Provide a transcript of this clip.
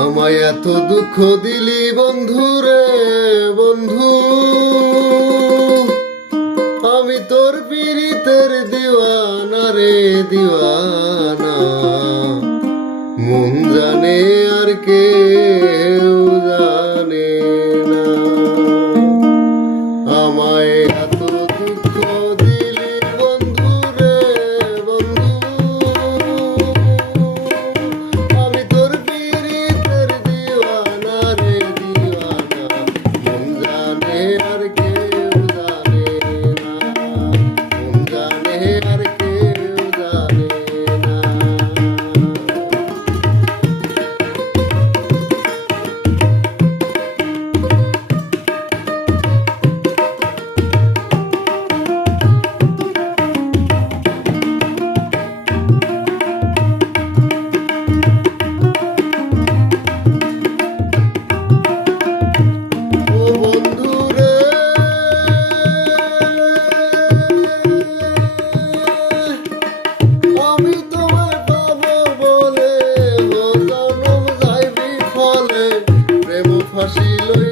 আমায় এত দুঃখ দিলি বন্ধু রে বন্ধু। আমি তোর পীড়িতের দিওয়ানা রে দিওয়ানা। হাসি লই